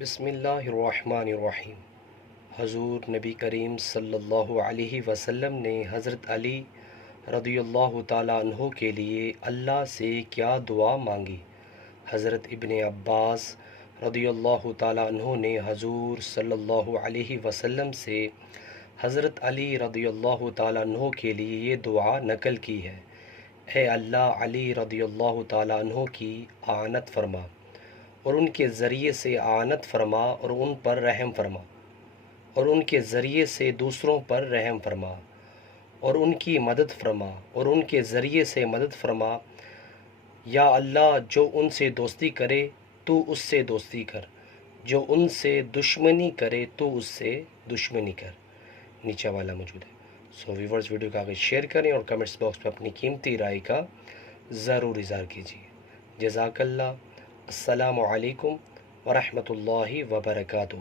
بسم اللہ الرحمن الرحیم۔ حضور نبی کریم صلی اللہ علیہ وسلم نے حضرت علی رضی اللہ تعالیٰ عنہ کے لیے اللہ سے کیا دعا مانگی؟ حضرت ابن عباس رضی اللہ تعالیٰ عنہ نے حضور صلی اللہ علیہ وسلم سے حضرت علی رضی اللہ تعالیٰ عنہ کے لیے یہ دعا نقل کی ہے: اے اللہ، علی رضی اللہ تعالیٰ عنہ کی اعانت فرما اور ان کے ذریعے سے اعانت فرما اور ان پر رحم فرما، اور ان کے ذریعے سے دوسروں پر رحم فرما اور ان کی مدد فرما، اور ان کے ذریعے سے مدد فرما۔ یا اللہ، جو ان سے دوستی کرے تو اس سے دوستی کر، جو ان سے دشمنی کرے تو اس سے دشمنی کر۔ نیچے والا موجود ہے۔ سو ویورز، ویڈیو کو آگے شیئر کریں اور کمنٹس باکس میں اپنی قیمتی رائے کا ضرور اظہار کیجیے۔ جزاک اللہ۔ السلام علیکم ورحمۃ اللہ وبرکاتہ۔